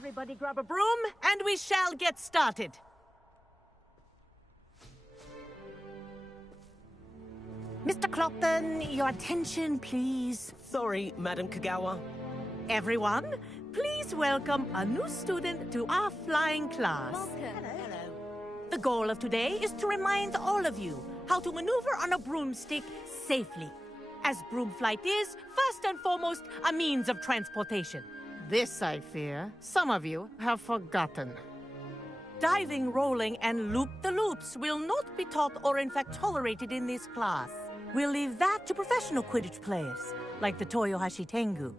Everybody grab a broom, and we shall get started. Mr. Clopton, your attention, please. Sorry, Madam Kagawa. Everyone, please welcome a new student to our flying class. Welcome. Hello. The goal of today is to remind all of you how to maneuver on a broomstick safely, as broom flight is, first and foremost, a means of transportation. This, I fear, some of you have forgotten. Diving, rolling, and loop-the-loops will not be taught or in fact tolerated in this class. We'll leave that to professional Quidditch players, like the Toyohashi Tengu.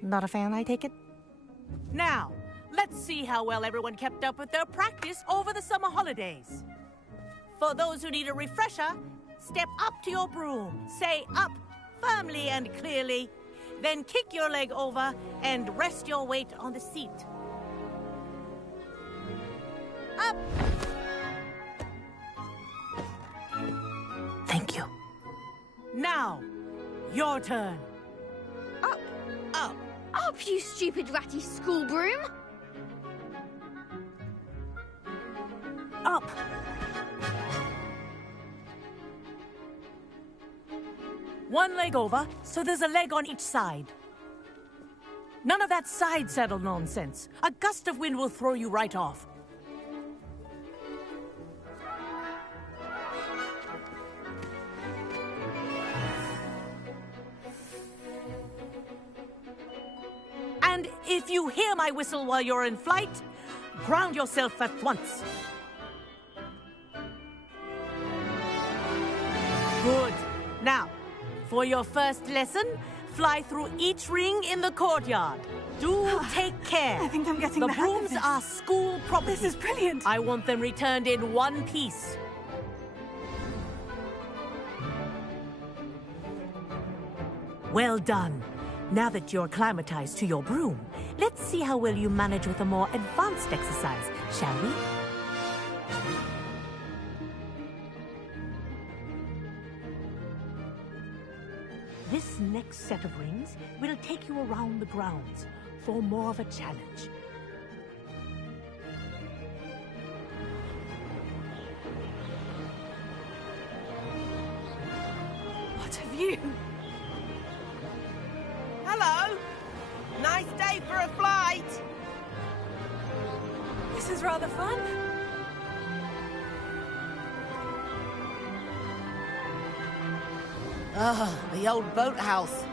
Not a fan, I take it? Now, let's see how well everyone kept up with their practice over the summer holidays. For those who need a refresher, step up to your broom, say up firmly and clearly, then kick your leg over and rest your weight on the seat. Up! Thank you. Now, your turn. Up. Up. Up, you stupid ratty school broom. Up. One leg over, so there's a leg on each side. None of that side saddle nonsense. A gust of wind will throw you right off. And if you hear my whistle while you're in flight, ground yourself at once. Good. Now, for your first lesson, fly through each ring in the courtyard. Do take care. I think I'm getting the the hang of brooms this. are school property. This is brilliant. I want them returned in one piece. Well done. Now that you're acclimatized to your broom, let's see how well you manage with a more advanced exercise, shall we? This next set of rings will take you around the grounds for more of a challenge. What have you? Hello. Nice day for a flight. This is rather fun. Ah, the old boathouse.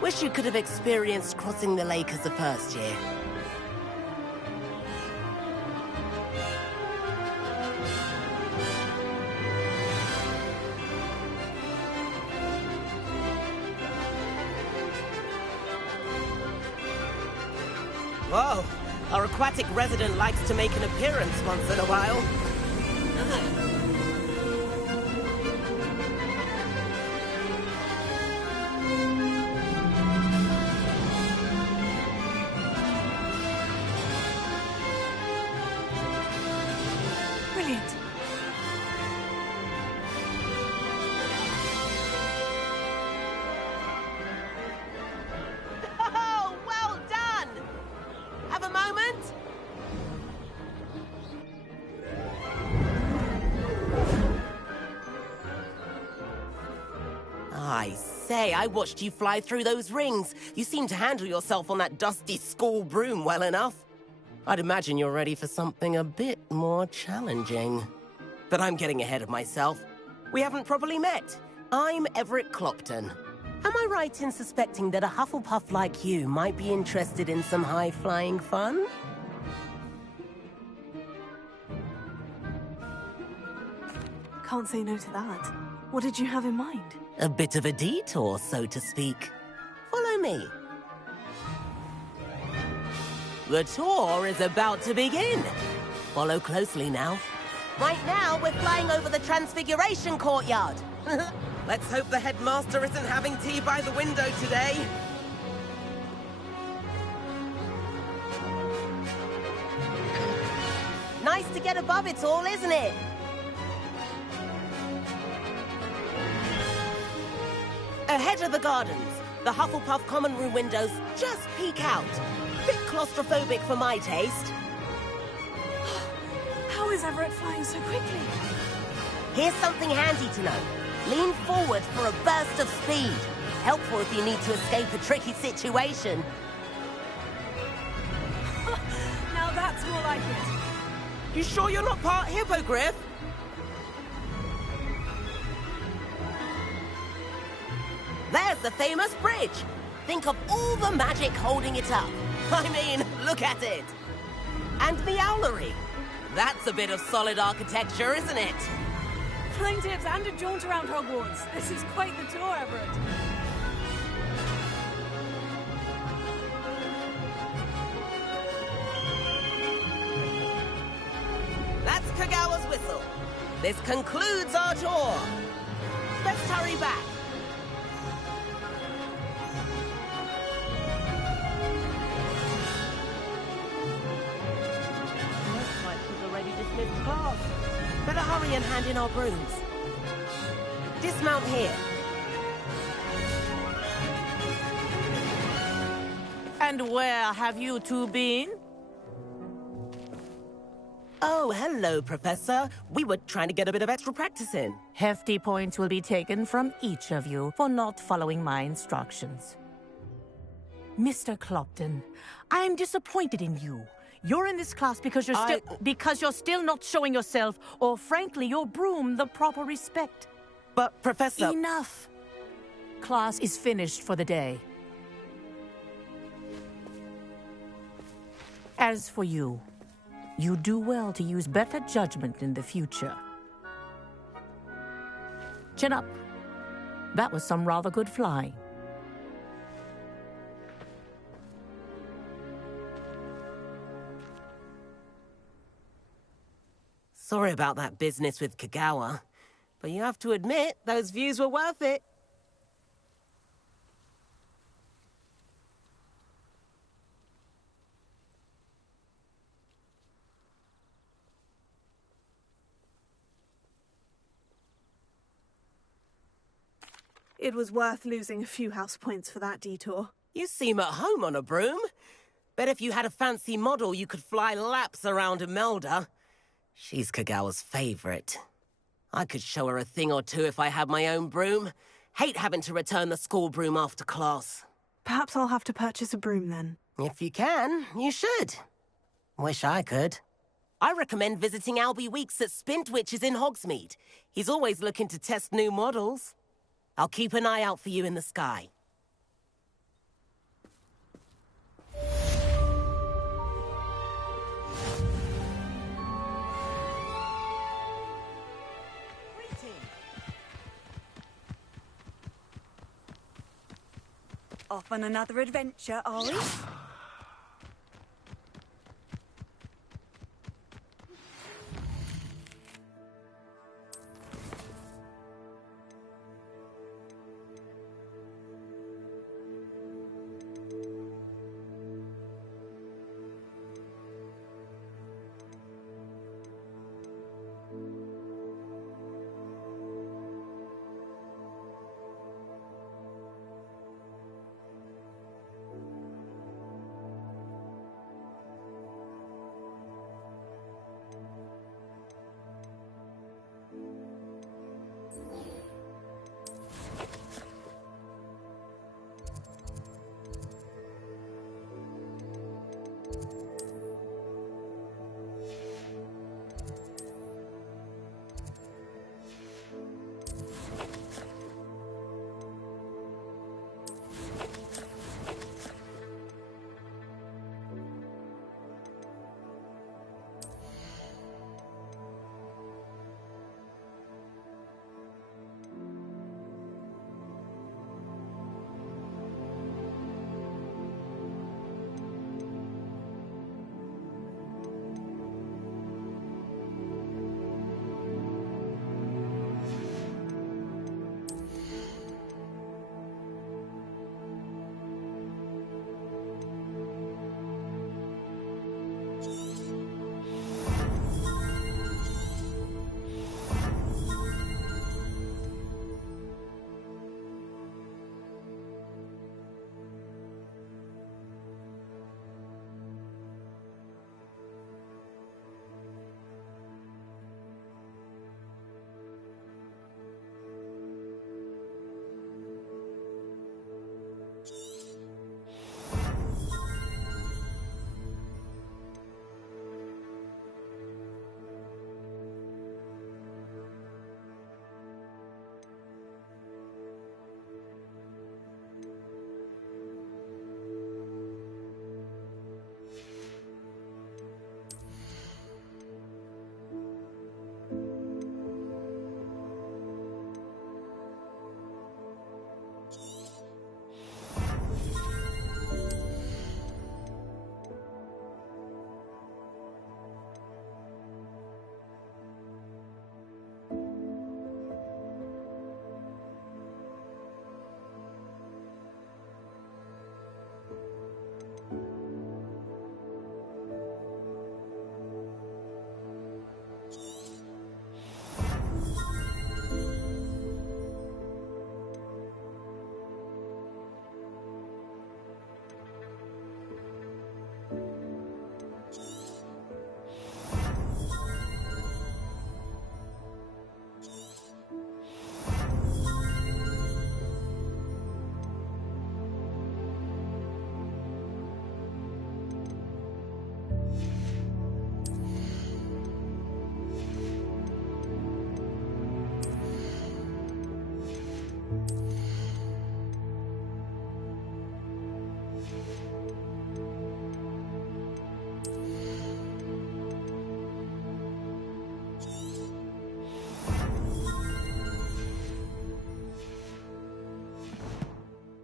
Wish you could have experienced crossing the lake as the first year. Whoa, our aquatic resident likes to make an appearance once in a while. Brilliant. Oh, well done! Have a moment? I say, I watched you fly through those rings. You seem to handle yourself on that dusty school broom well enough. I'd imagine you're ready for something a bit more challenging. But I'm getting ahead of myself. We haven't properly met. I'm Everett Clopton. Am I right in suspecting that a Hufflepuff like you might be interested in some high-flying fun? Can't say no to that. What did you have in mind? A bit of a detour, so to speak. Follow me. The tour is about to begin. Follow closely now. Right now, we're flying over the Transfiguration Courtyard. Let's hope the headmaster isn't having tea by the window today. Nice to get above it all, isn't it? Ahead of the gardens, The Hufflepuff common room windows just peek out. Bit claustrophobic for my taste. How is Everett flying so quickly? Here's something handy to know. Lean forward for a burst of speed. Helpful if you need to escape a tricky situation. Now that's more like it. You sure you're not part hippogriff? There's the famous bridge. Think of all the magic holding it up. I mean, look at it. And the owlery. That's a bit of solid architecture, isn't it? Flying tips and a jaunt around Hogwarts. This is quite the tour, Everett. That's Kagawa's whistle. This concludes our tour. Let's hurry back. Looks like she's already dismissed class. Better hurry and hand in our brooms. Dismount here. And where have you two been? Oh, hello, Professor. We were trying to get a bit of extra practice in. Hefty points will be taken from each of you for not following my instructions. Mr. Clopton, I'm disappointed in you. You're in this class because you're still not showing yourself, or frankly, your broom the proper respect. But, Professor... Enough. Class is finished for the day. As for you, you do well to use better judgment in the future. Chin up. That was some rather good flying. Sorry about that business with Kagawa, but you have to admit, those views were worth it. It was worth losing a few house points for that detour. You seem at home on a broom. Bet if you had a fancy model, you could fly laps around Imelda. She's Kagawa's favorite. I could show her a thing or two if I had my own broom. Hate having to return the school broom after class. Perhaps I'll have to purchase a broom then. If you can, you should. Wish I could. I recommend visiting Albie Weeks at Spintwitches in Hogsmeade. He's always looking to test new models. I'll keep an eye out for you in the sky. Off on another adventure, are we?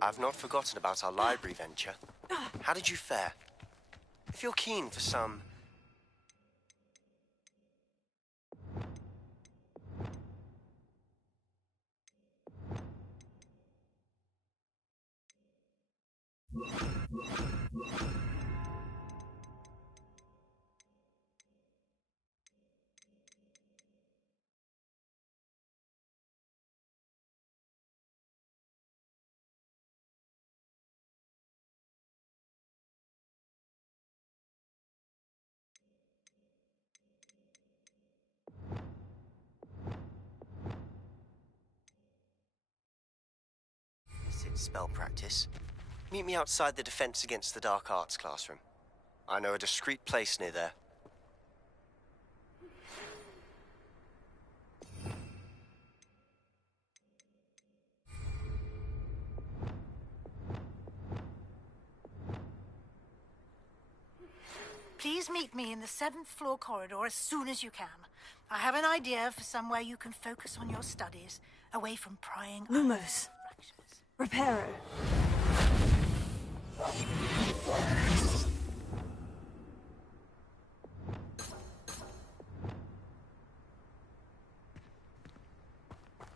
I've not forgotten about our library venture. How did you fare? If you're keen for some... spell practice. Meet me outside the Defense Against the Dark Arts classroom. I know a discreet place near there. Please meet me in the 7th floor corridor as soon as you can. I have an idea for somewhere you can focus on your studies, away from prying Lumos. Reparo.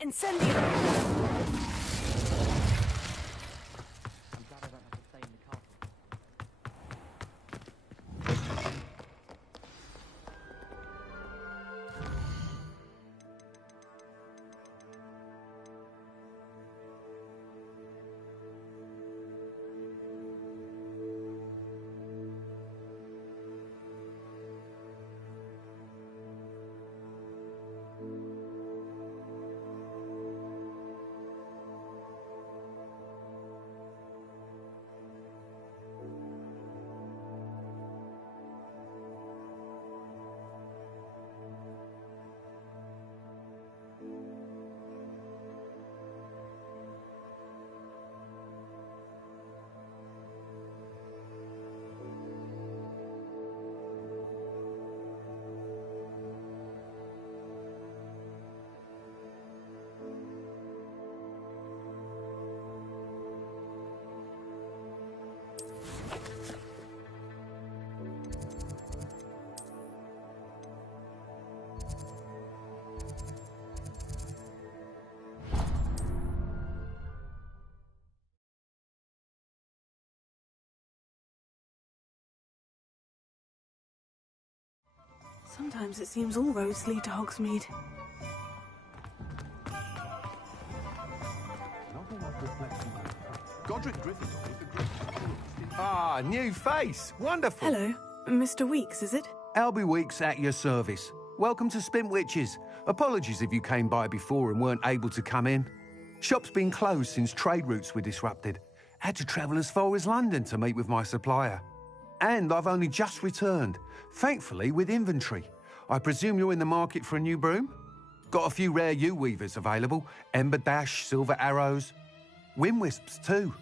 Incendio. Sometimes it seems all roads lead to Hogsmeade. Ah, new face. Wonderful. Hello. Mr. Weeks, is it? Albie Weeks at your service. Welcome to Spint Witches. Apologies if you came by before and weren't able to come in. Shop's been closed since trade routes were disrupted. Had to travel as far as London to meet with my supplier. And I've only just returned, thankfully with inventory. I presume you're in the market for a new broom? Got a few rare yew-weavers available. Ember Dash, Silver Arrows. Wind Wisps too.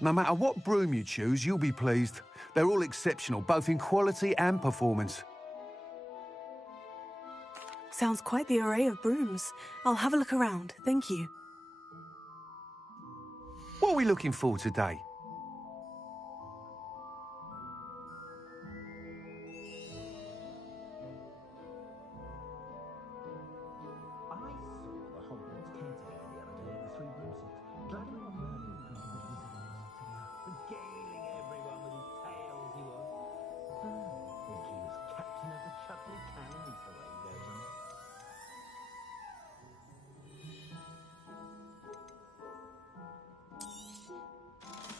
No matter what broom you choose, you'll be pleased. They're all exceptional, both in quality and performance. Sounds quite the array of brooms. I'll have a look around, thank you. What are we looking for today?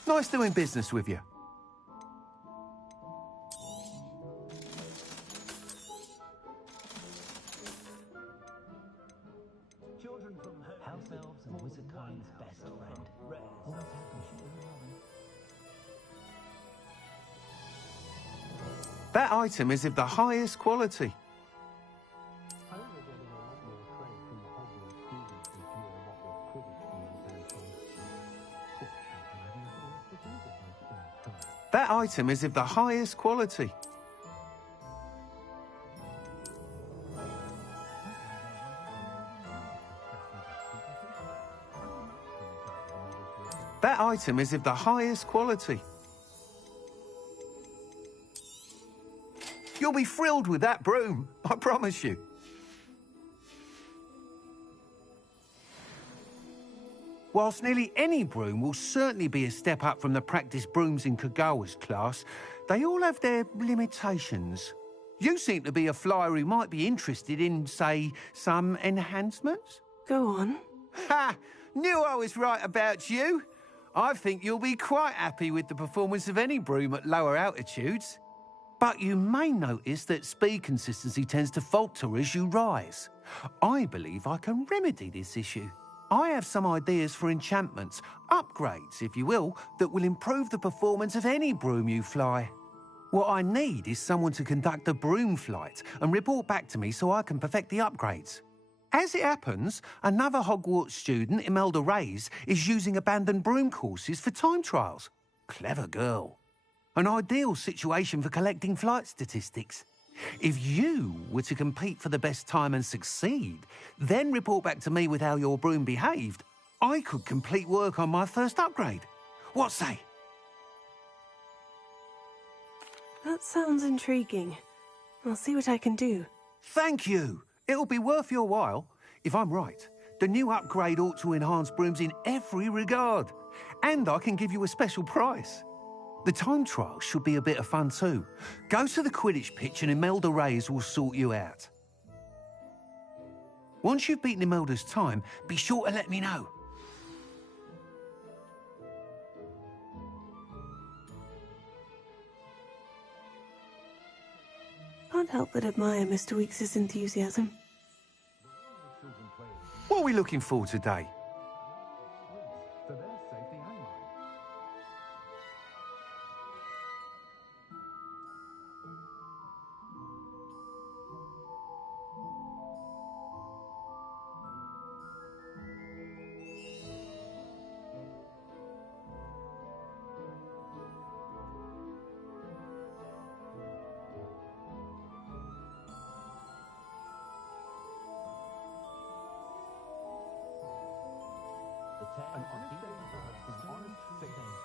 Nice doing business with you. Children from house elves and wizard kind's best friend. That item is of the highest quality. That item is of the highest quality. That item is of the highest quality. You'll be thrilled with that broom, I promise you. Whilst nearly any broom will certainly be a step up from the practice brooms in Kagawa's class, they all have their limitations. You seem to be a flyer who might be interested in, say, some enhancements? Go on. Ha! Knew I was right about you. I think you'll be quite happy with the performance of any broom at lower altitudes. But you may notice that speed consistency tends to falter as you rise. I believe I can remedy this issue. I have some ideas for enchantments, upgrades, if you will, that will improve the performance of any broom you fly. What I need is someone to conduct a broom flight and report back to me so I can perfect the upgrades. As it happens, another Hogwarts student, Imelda Reyes, is using abandoned broom courses for time trials. Clever girl. An ideal situation for collecting flight statistics. If you were to compete for the best time and succeed, then report back to me with how your broom behaved, I could complete work on my first upgrade. What say? That sounds intriguing. I'll see what I can do. Thank you. It'll be worth your while. If I'm right, the new upgrade ought to enhance brooms in every regard. And I can give you a special price. The time trial should be a bit of fun too. Go to the Quidditch pitch and Imelda Reyes will sort you out. Once you've beaten Imelda's time, be sure to let me know. Can't help but admire Mr. Weekes' enthusiasm. What are we looking for today?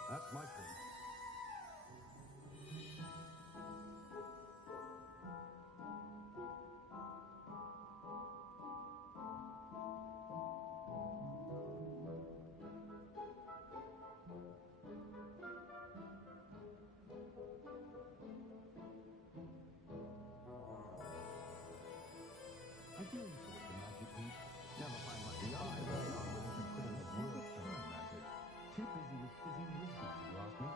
That's my thing. I do enjoy the magic heat. Never find my eye very unwilling to put in a word for my magic. Too busy with fizzing whiskey, if you ask me.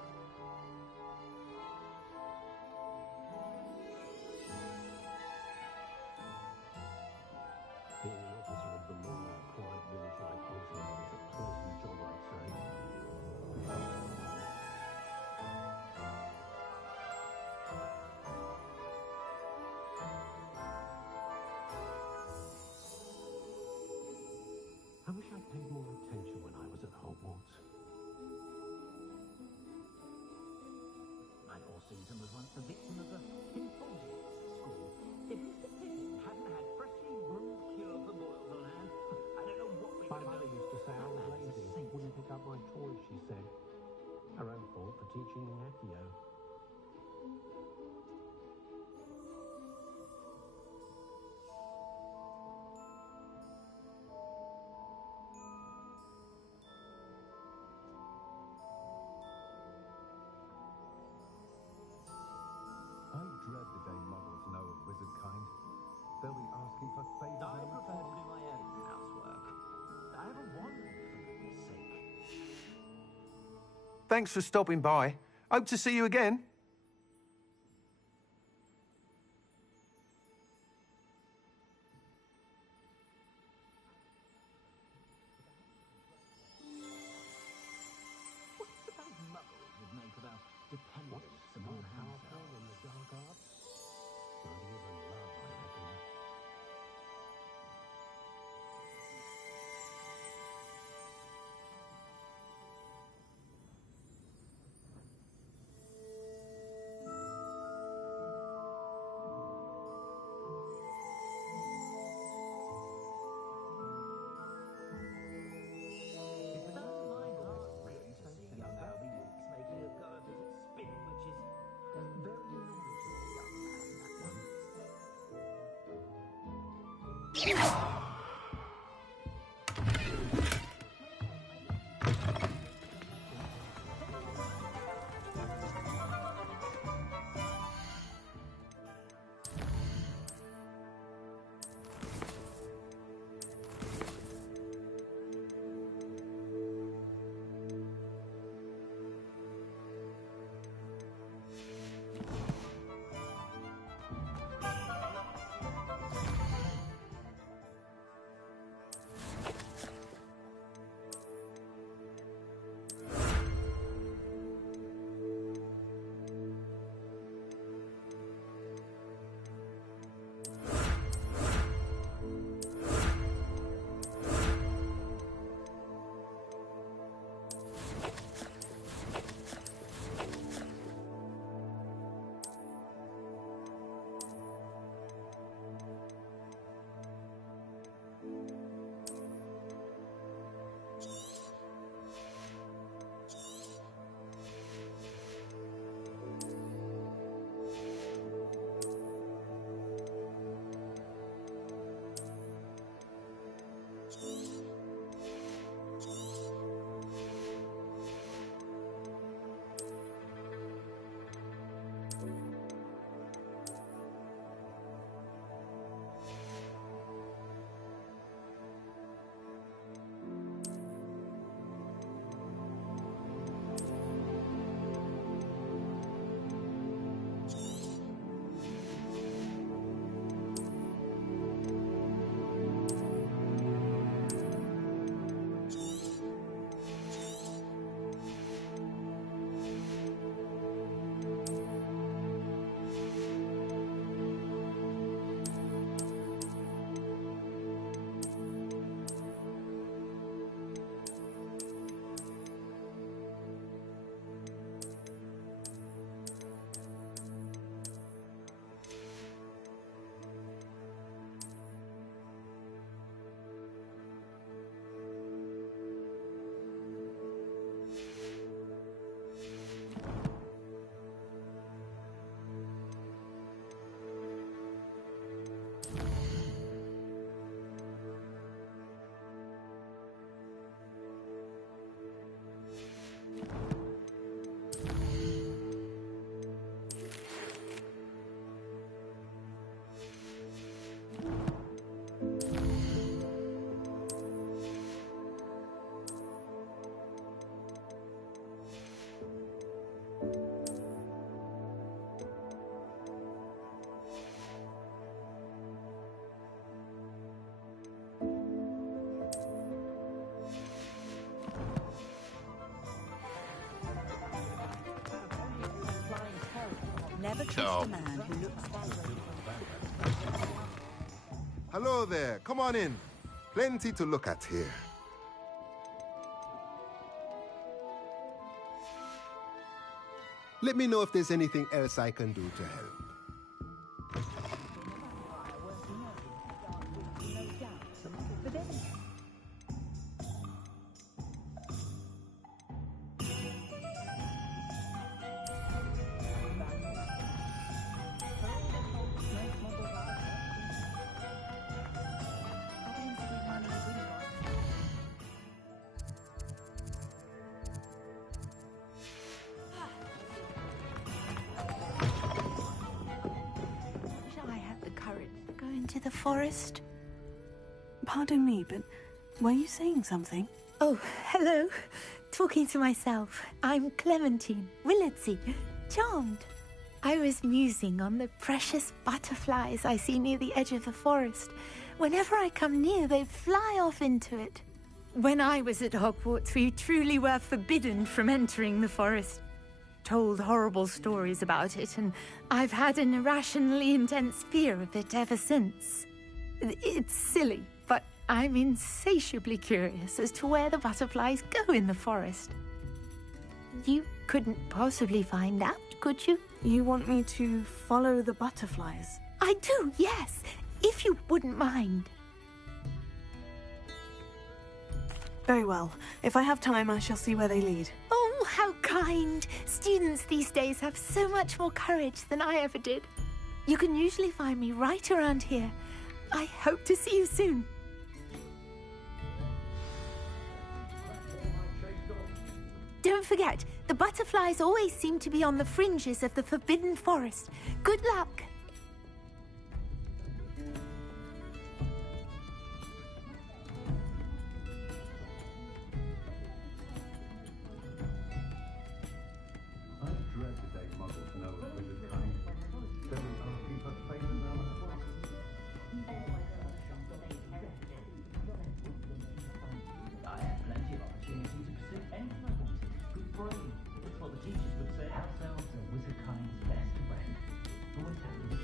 Being an officer of the law in a quiet village like Hogwarts is a pleasant job, I'd say. I wish I'd paid more attention when I was at Hogwarts. My poor Susan was once the victim of a infancy school. If Mr. Pippin hadn't had freshly brewed cure for boils on hand, I don't know what we could have done. My mother used to say I was lazy, wouldn't pick up my toys, she said. Her own fault for teaching me Accio. I dread the day muggles know of wizard kind. They'll be asking for favors. I prefer to do my own housework. I have a wand, for goodness sake. Thanks for stopping by. Hope to see you again. What's about muggles would make about dependence upon house elves? In the dark arts? Study of love, I reckon. Never trust a man who looks Hello there. Come on in. Plenty to look at here. Let me know if there's anything else I can do to help. To the forest? Pardon me, but were you saying something? Oh, hello. Talking to myself. I'm Clementine, Willardsey, charmed. I was musing on the precious butterflies I see near the edge of the forest. Whenever I come near, they fly off into it. When I was at Hogwarts, we truly were forbidden from entering the forest. Told horrible stories about it, and I've had an irrationally intense fear of it ever since. It's silly, but I'm insatiably curious as to where the butterflies go in the forest. You couldn't possibly find out, could you? You want me to follow the butterflies? I do, yes, if you wouldn't mind. Very well. If I have time, I shall see where they lead. Oh, how kind! Students these days have so much more courage than I ever did. You can usually find me right around here. I hope to see you soon. Don't forget, the butterflies always seem to be on the fringes of the Forbidden Forest. Good luck! I dread the day muggles know of wizard cunning. They will keep her favours out of the book. I had plenty of opportunity to pursue anything I wanted. Good brain. It's what the teachers would say. Ourselves are wizard cunning's best friend. Always have to be.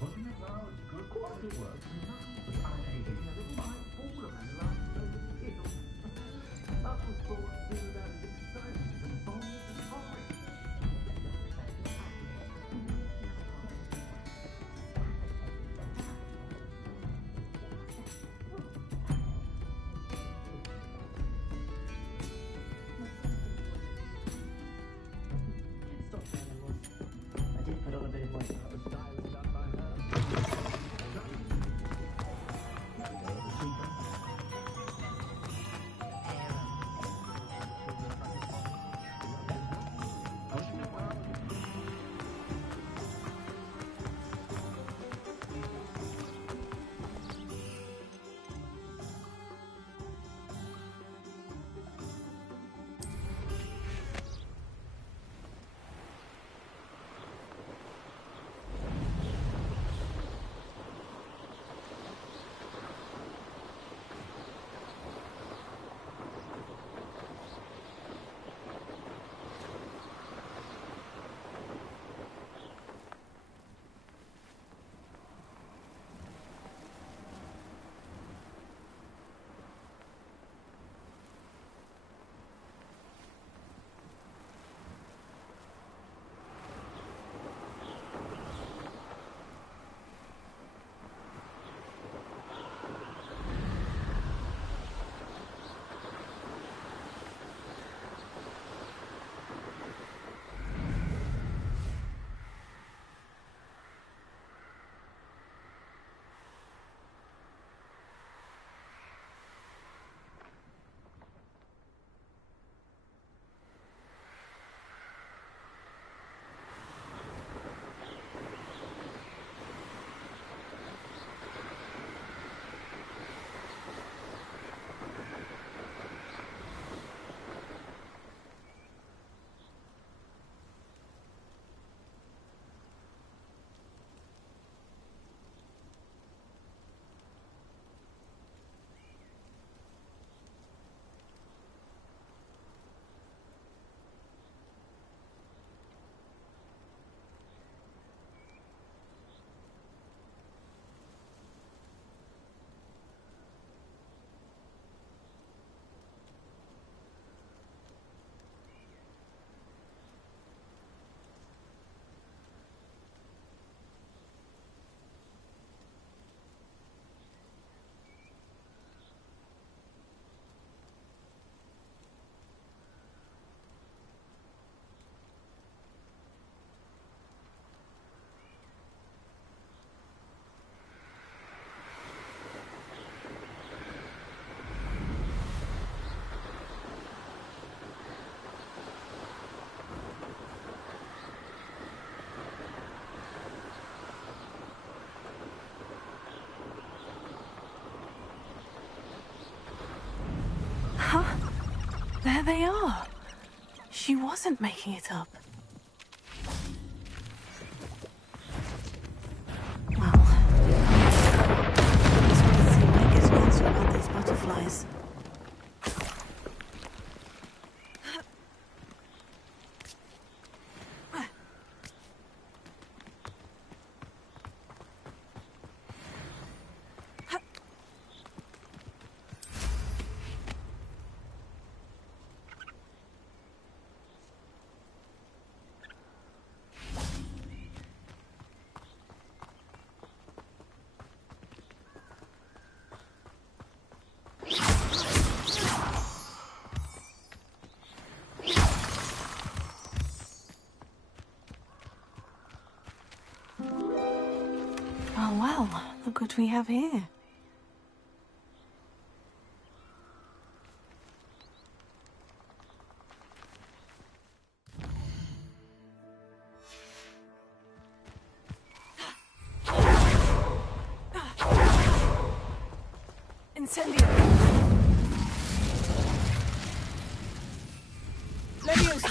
Wasn't it well? It's good quality work. But I hated a little white ball around the lines of the field. That was thought to be about as exciting as a bomb of the forest. Stop saying I was. I did put on a bit of weight. That was stylish done by her. There they are. She wasn't making it up. Well, let's see if I can get an answer about these butterflies. we have here? Incendio! Leviosa!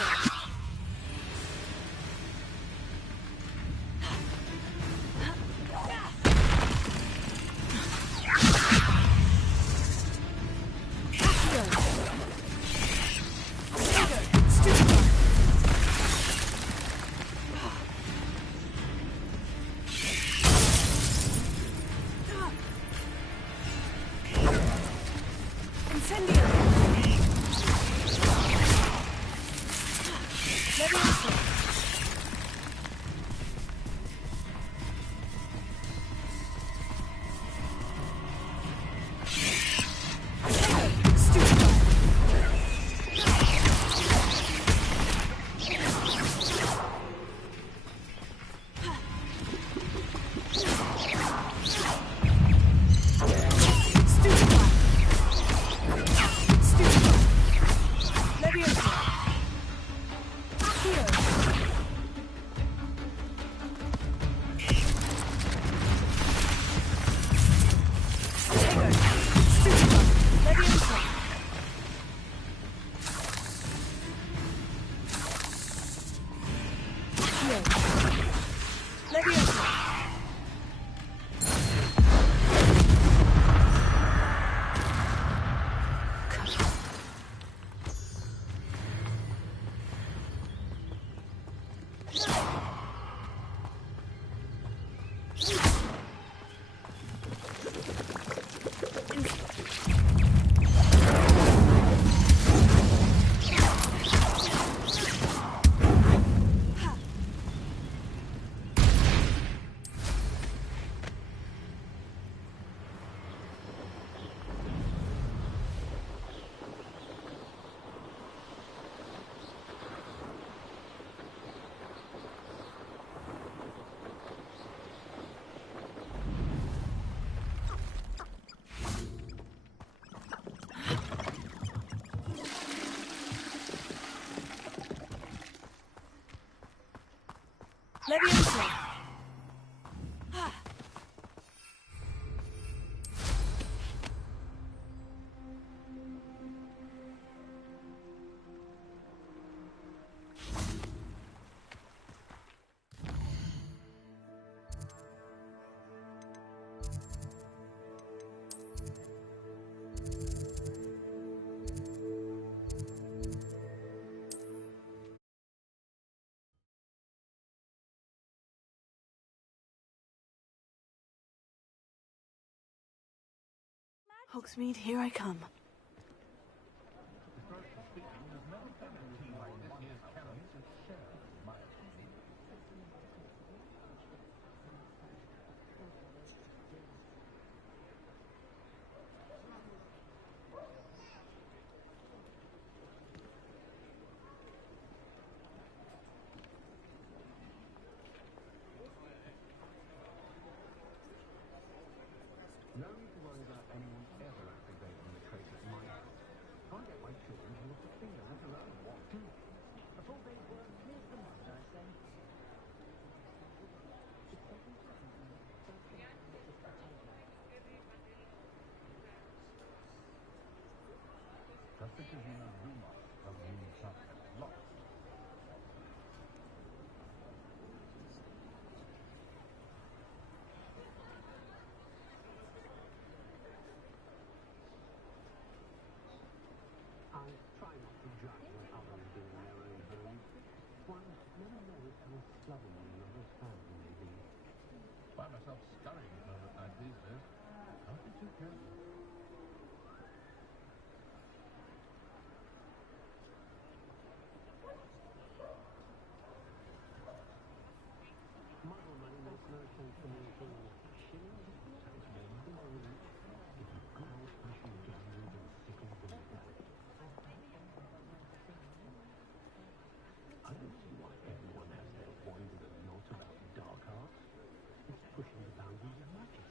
Leviosa! Hogsmeade, here I come. No need to worry about anyone ever activating the trace at my house. Can't get my children to lift a finger, let alone walk to. A full day's work, here's the money, I say. Just because you know rumors doesn't mean you can't get lost. I try not to judge when others do in their own homes. One never knows how slovenly another's family may be. Find myself scurrying a moment like these days. Can't be too careful. Muggle money makes no sense to me at all. Shillings sounds more boring. It's a good old-fashioned diamond and sickle billet. I don't see why everyone has their wand with a knot about dark arts. It's pushing the boundaries of magic.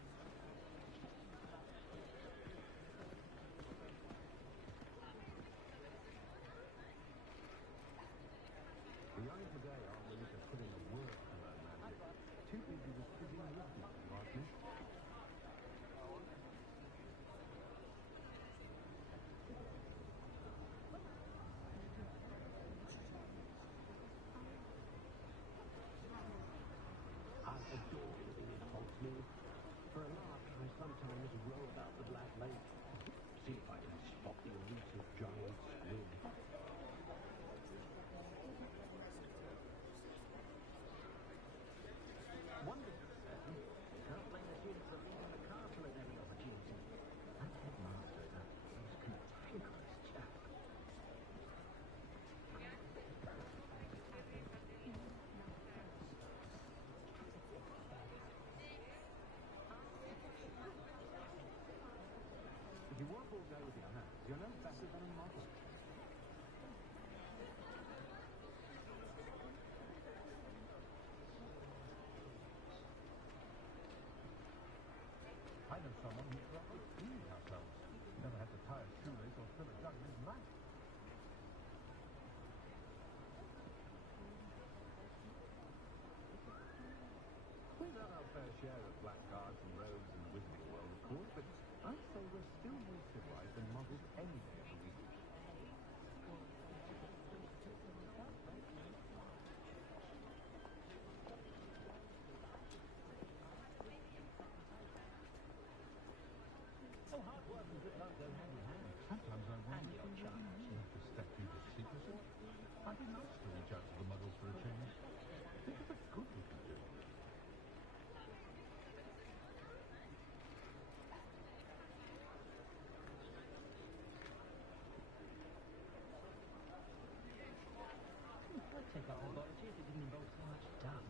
take up herbology if it didn't involve so much dung.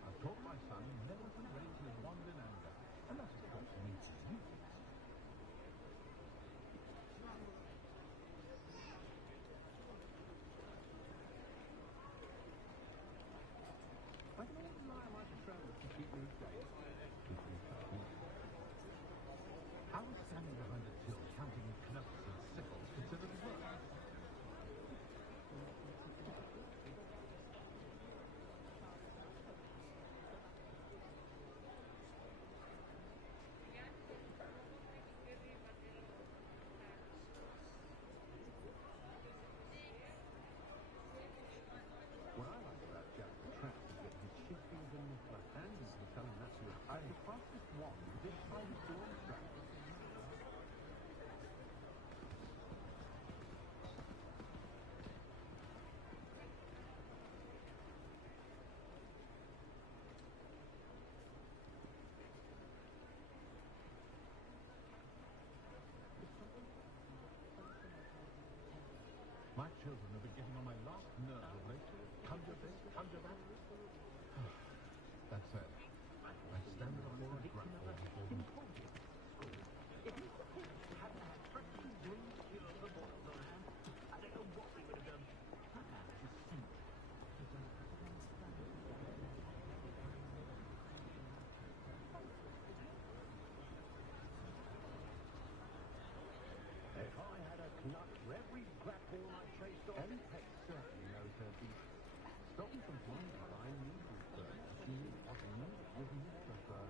I've taught my son never to raise his wand in anger, and that has taught me too. I can always rely on my patrols to keep me safe. How is standing behind a till counting knuckles and sickles considered work? What I like about Jack the Trap is that his shiftings and the hands can tell him that's your eye. The fastest one, this side of the track. My children are getting on my last nerve of late. Conjure this, conjure that. That's it. I stand at the floor and grapple before them. If Mr. Pigg hadn't had freshly brewed cure for boils on hand, I don't know what we would have done. If I had a nut for every grapple I chased off, any pet certainly knows her beat. Stop me from flying behind needles, sir. She knew what a nut was useful, sir.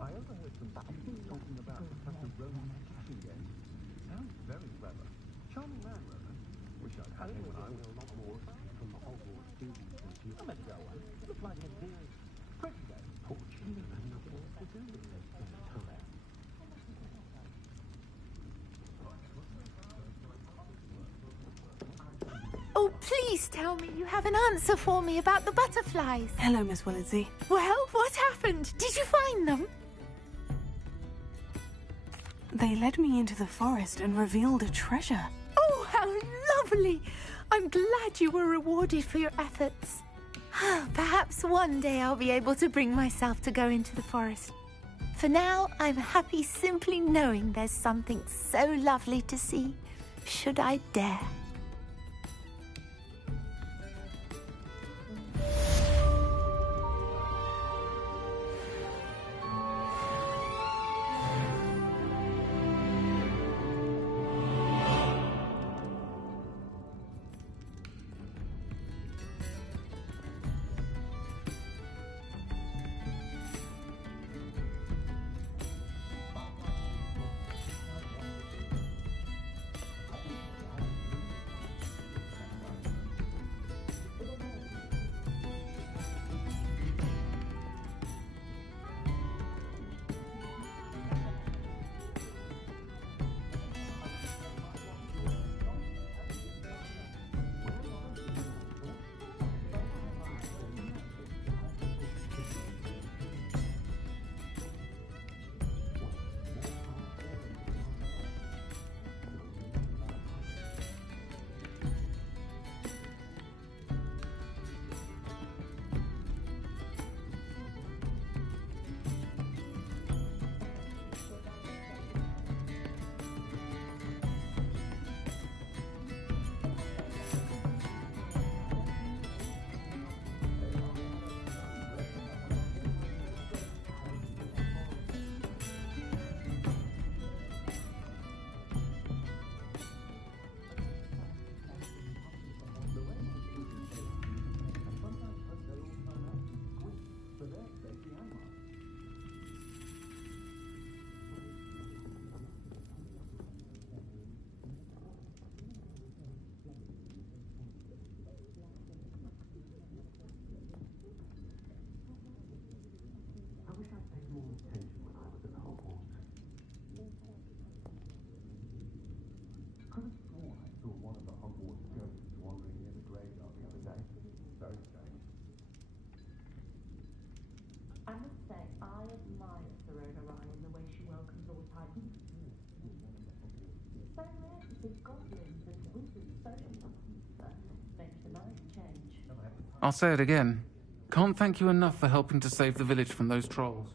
I overheard some students talking about Professor Rowan's teaching game. Sounds very clever. Charming man, Rowan. Wish I'd had him when I was a lot more from the Hogwarts students than you. I met Rowan. Looked like a very pretty guy. Poor children had nothing else to do with their spare time. Oh, please tell me you have an answer for me about the butterflies. Hello, Miss Willitsey. Well, what happened? Did you find them? They led me into the forest and revealed a treasure. Oh, how lovely! I'm glad you were rewarded for your efforts. Perhaps one day I'll be able to bring myself to go into the forest. For now, I'm happy simply knowing there's something so lovely to see, should I dare. wish I'd paid more attention when I was at Hogwarts. Could have sworn I saw one of the Hogwarts ghosts wandering near the graveyard the other day. Very strange. I must say, I admire Serona Ryan, the way she welcomes Lord Titan. It's so rare to see goblins and wizards social. Makes a nice change. I'll say it again. Can't thank you enough for helping to save the village from those trolls.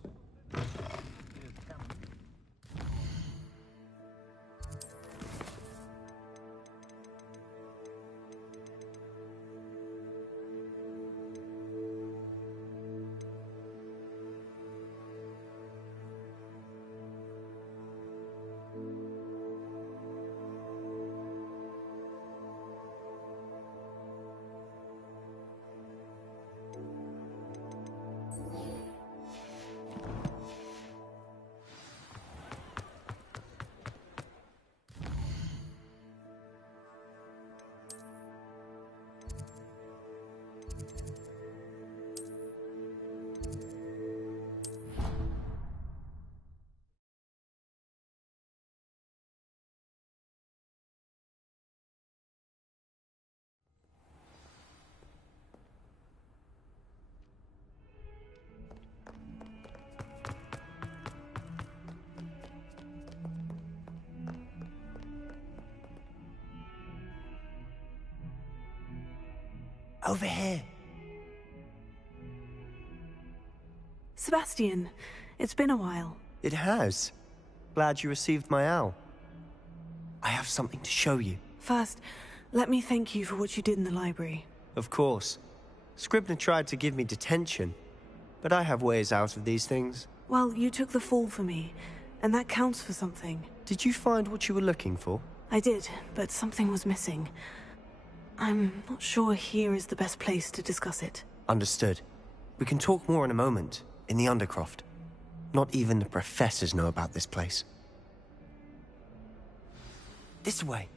Over here. Sebastian, it's been a while. It has. Glad you received my owl. I have something to show you. First, let me thank you for what you did in the library. Of course. Scribner tried to give me detention, but I have ways out of these things. Well, you took the fall for me, and that counts for something. Did you find what you were looking for? I did, but something was missing. I'm not sure here is the best place to discuss it. Understood. We can talk more in a moment, in the Undercroft. Not even the professors know about this place. This way.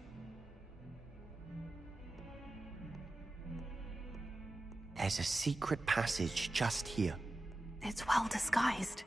There's a secret passage just here. It's well disguised.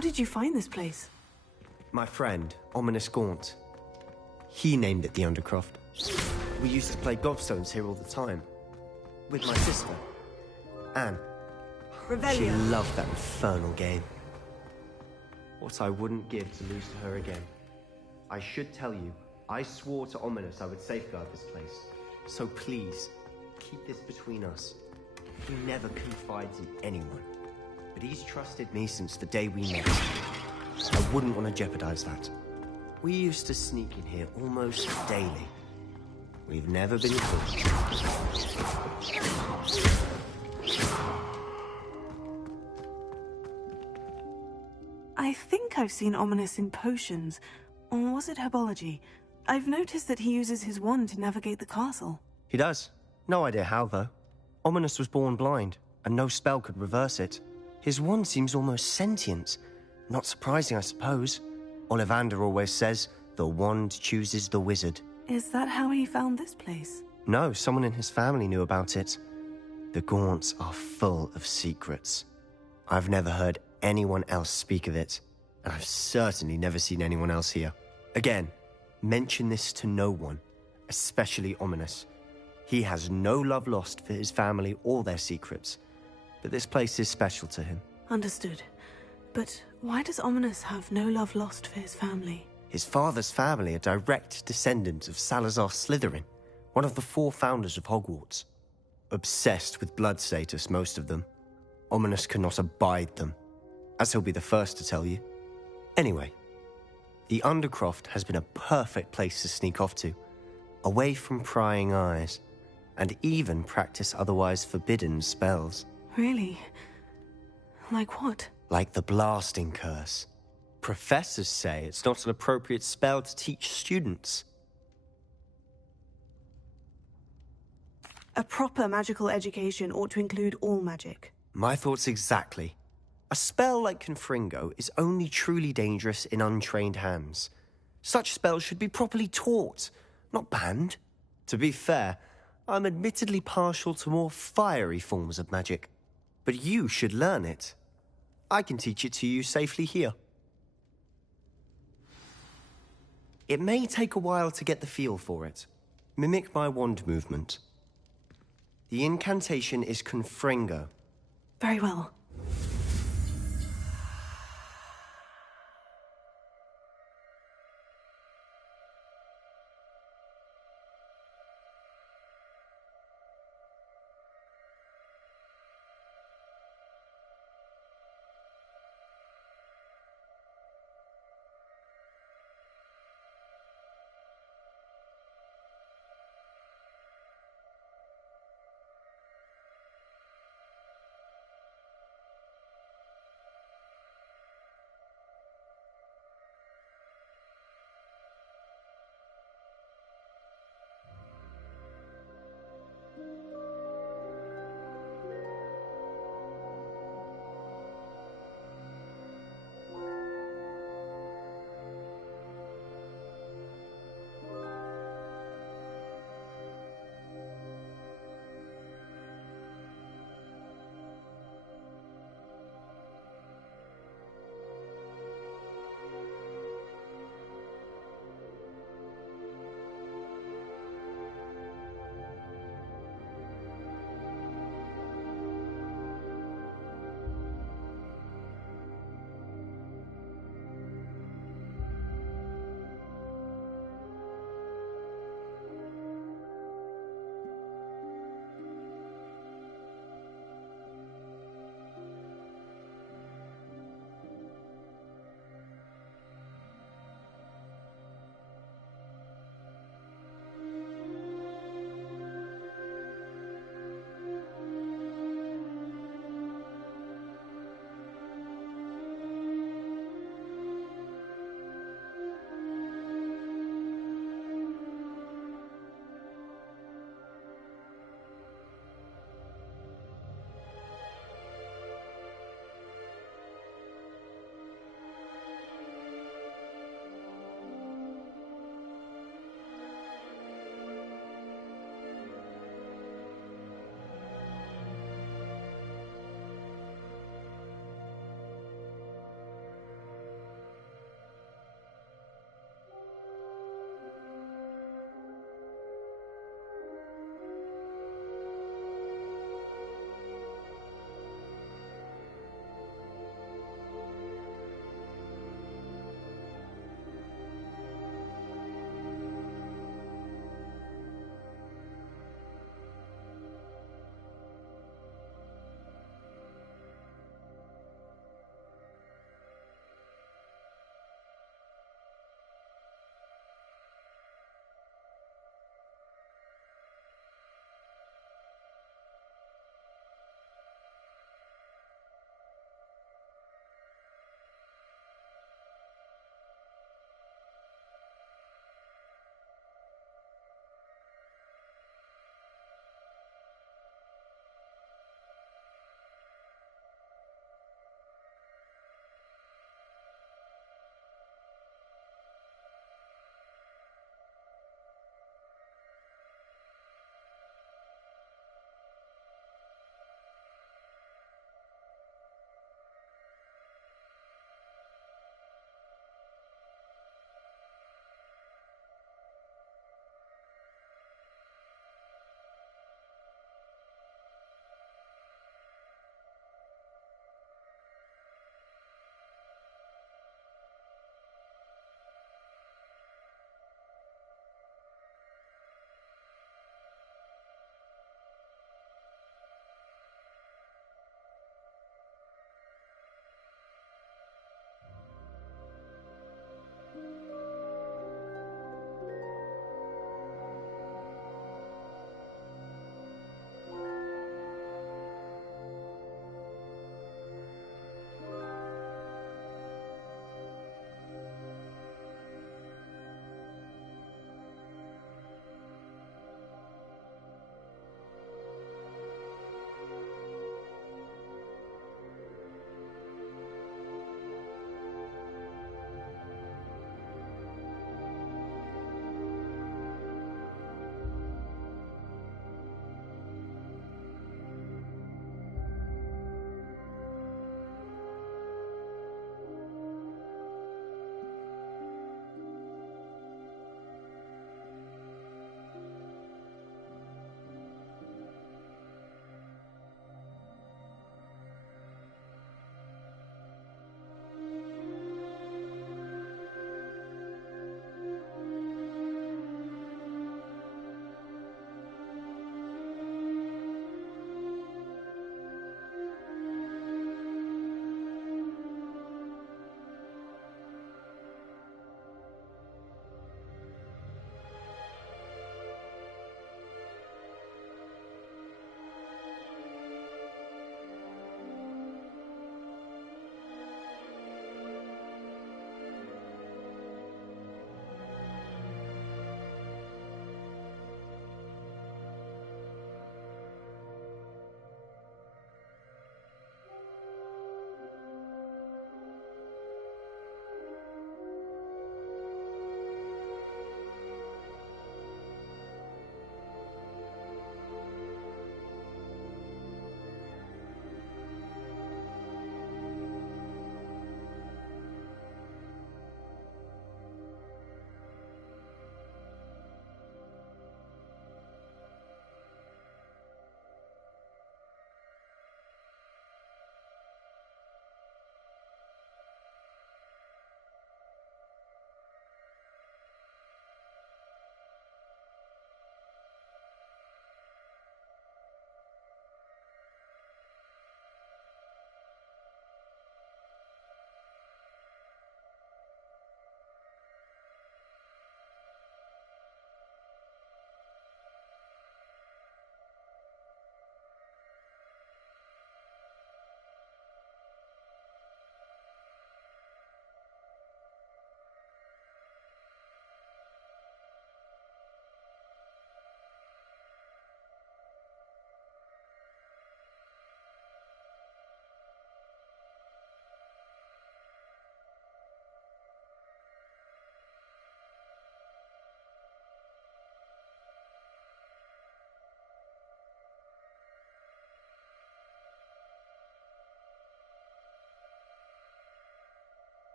How did you find this place? My friend, Ominous Gaunt. He named it the Undercroft. We used to play gobstones here all the time. With my sister, Anne. She loved that infernal game. What I wouldn't give to lose to her again. I should tell you, I swore to Ominous I would safeguard this place. So please, keep this between us. He never confides in anyone. But he's trusted me since the day we met. I wouldn't want to jeopardize that. We used to sneak in here almost daily. We've never been caught. I think I've seen Ominous in potions. Or was it herbology? I've noticed that he uses his wand to navigate the castle. He does. No idea how, though. Ominous was born blind, and no spell could reverse it. His wand seems almost sentient. Not surprising, I suppose. Ollivander always says, the wand chooses the wizard. Is that how he found this place? No, someone in his family knew about it. The Gaunts are full of secrets. I've never heard anyone else speak of it, and I've certainly never seen anyone else here. Again, mention this to no one, especially Ominous. He has no love lost for his family or their secrets, but this place is special to him. Understood. But why does Ominous have no love lost for his family? His father's family are direct descendants of Salazar Slytherin, one of the 4 founders of Hogwarts. Obsessed with blood status, most of them. Ominous cannot abide them, as he'll be the first to tell you. Anyway, the Undercroft has been a perfect place to sneak off to, away from prying eyes, and even practice otherwise forbidden spells. Really? Like what? Like the blasting curse. Professors say it's not an appropriate spell to teach students. A proper magical education ought to include all magic. My thoughts exactly. A spell like Confringo is only truly dangerous in untrained hands. Such spells should be properly taught, not banned. To be fair, I'm admittedly partial to more fiery forms of magic. But you should learn it. I can teach it to you safely here. It may take a while to get the feel for it. Mimic my wand movement. The incantation is Confringo. Very well.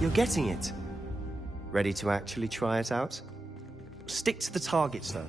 You're getting it. Ready to actually try it out? Stick to the targets, though.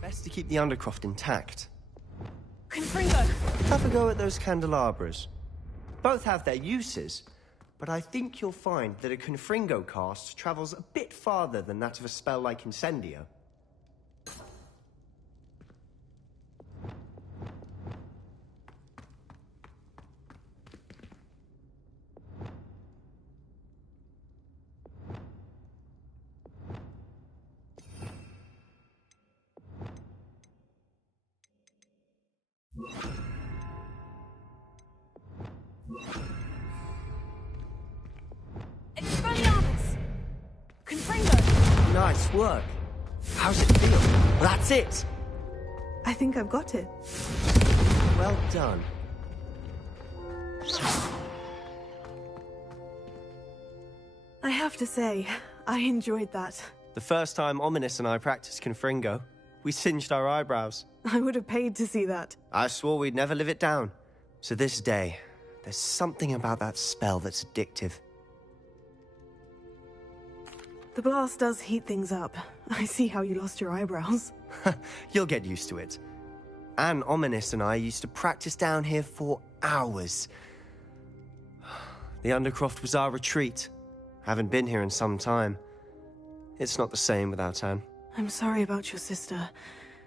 Best to keep the Undercroft intact. Confringo! Have a go at those candelabras. Both have their uses, but I think you'll find that a Confringo cast travels a bit farther than that of a spell like Incendio. Expelliarmus! Confringo! Nice work. How's it feel? Well, that's it. I think I've got it. Well done. I have to say, I enjoyed that. The first time Ominous and I practiced Confringo, we singed our eyebrows. I would have paid to see that. I swore we'd never live it down. To this day, there's something about that spell that's addictive. The blast does heat things up. I see how you lost your eyebrows. You'll get used to it. Anne, Ominous and I used to practice down here for hours. The Undercroft was our retreat. Haven't been here in some time. It's not the same without Anne. I'm sorry about your sister.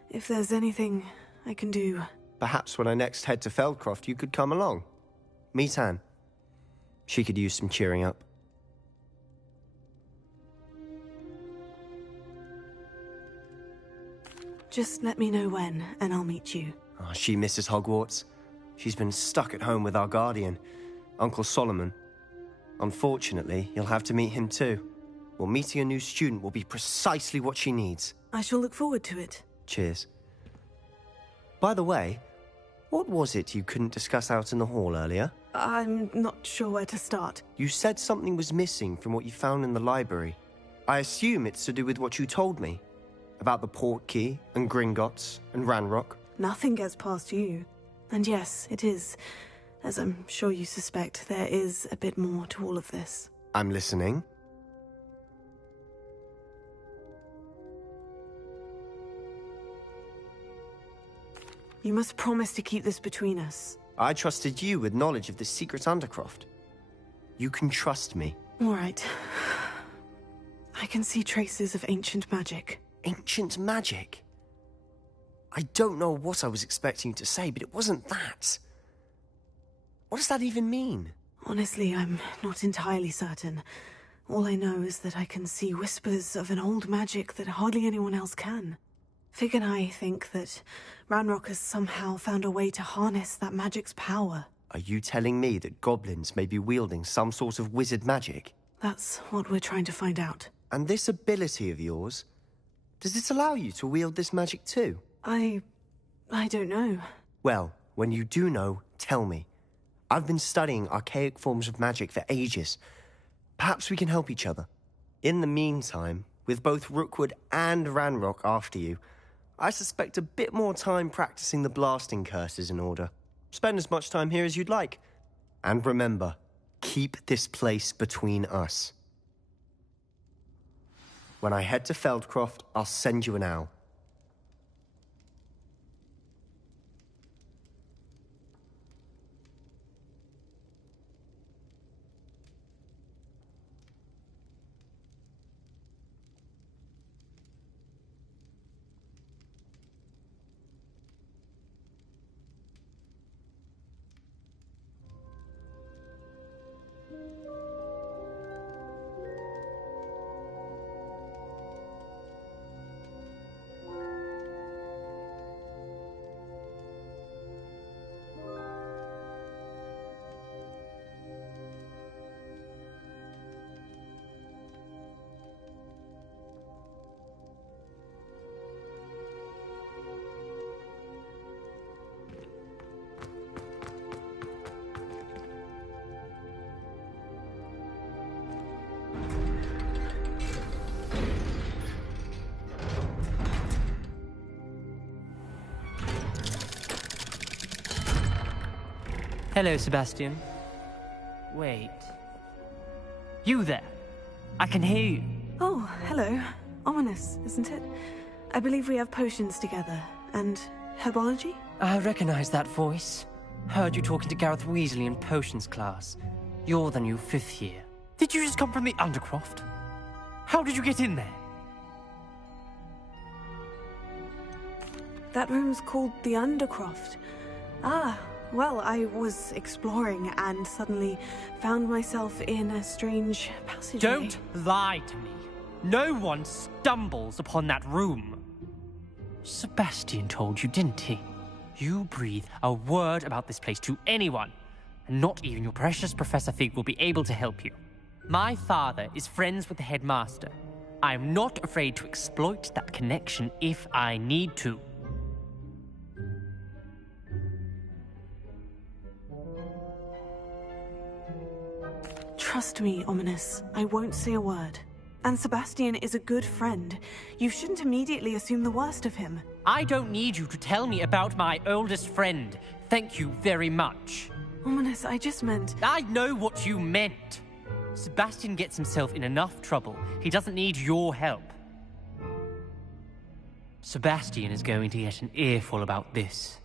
If there's anything I can do... Perhaps when I next head to Feldcroft, you could come along. Meet Anne. She could use some cheering up. Just let me know when, and I'll meet you. Oh, she misses Hogwarts. She's been stuck at home with our guardian, Uncle Solomon. Unfortunately, you'll have to meet him too. Well, meeting a new student will be precisely what she needs. I shall look forward to it. Cheers. By the way, what was it you couldn't discuss out in the hall earlier? I'm not sure where to start. You said something was missing from what you found in the library. I assume it's to do with what you told me. About the Portkey, and Gringotts, and Ranrock. Nothing gets past you. And yes, it is. As I'm sure you suspect, there is a bit more to all of this. I'm listening. You must promise to keep this between us. I trusted you with knowledge of the secret Undercroft. You can trust me. All right. I can see traces of ancient magic. Ancient magic? I don't know what I was expecting you to say, but it wasn't that. What does that even mean? Honestly, I'm not entirely certain. All I know is that I can see whispers of an old magic that hardly anyone else can. Fig and I think that Ranrock has somehow found a way to harness that magic's power. Are you telling me that goblins may be wielding some sort of wizard magic? That's what we're trying to find out. And this ability of yours, does it allow you to wield this magic too? I don't know. Well, when you do know, tell me. I've been studying archaic forms of magic for ages. Perhaps we can help each other. In the meantime, with both Rookwood and Ranrock after you, I suspect a bit more time practicing the blasting curse is in order. Spend as much time here as you'd like. And remember, keep this place between us. When I head to Feldcroft, I'll send you an owl. Hello, Sebastian. Wait. You there? I can hear you. Oh, hello. Ominous, isn't it? I believe we have potions together. And herbology? I recognize that voice. Heard you talking to Gareth Weasley in potions class. You're the new 5th year. Did you just come from the Undercroft? How did you get in there? That room's called the Undercroft. Ah, well, I was exploring and suddenly found myself in a strange passageway. Don't lie to me. No one stumbles upon that room. Sebastian told you, didn't he? You breathe a word about this place to anyone, and not even your precious Professor Fig will be able to help you. My father is friends with the headmaster. I am not afraid to exploit that connection if I need to. Trust me, Ominous. I won't say a word. And Sebastian is a good friend. You shouldn't immediately assume the worst of him. I don't need you to tell me about my oldest friend. Thank you very much. Ominous, I just meant... I know what you meant. Sebastian gets himself in enough trouble. He doesn't need your help. Sebastian is going to get an earful about this.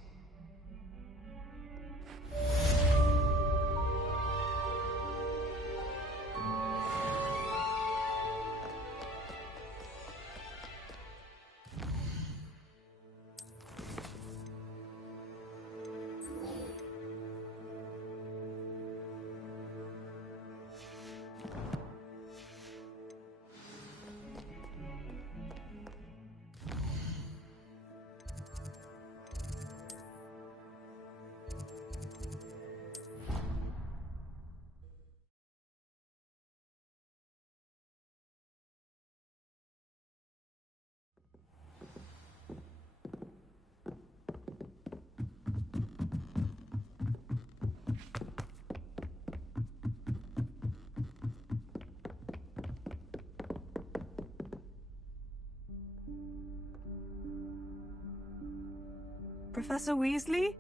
Professor Weasley?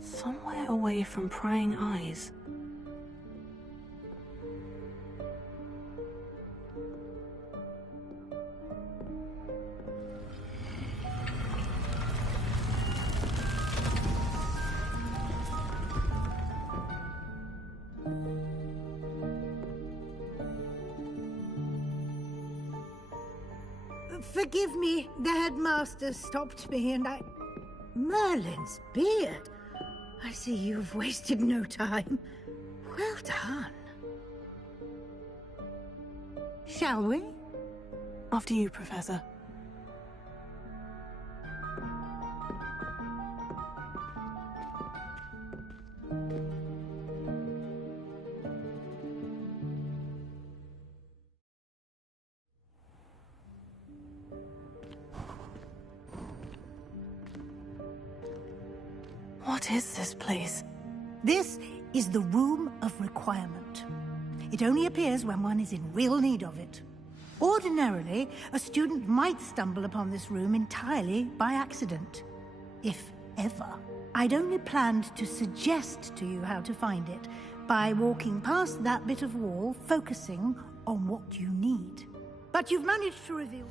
Somewhere away from prying eyes. Forgive me, the headmaster stopped me and I... Merlin's beard. I see you've wasted no time. Well done. Shall we? After you, Professor. What is this place? This is the Room of Requirement. It only appears when one is in real need of it. Ordinarily, a student might stumble upon this room entirely by accident. If ever. I'd only planned to suggest to you how to find it by walking past that bit of wall, focusing on what you need. But you've managed to reveal...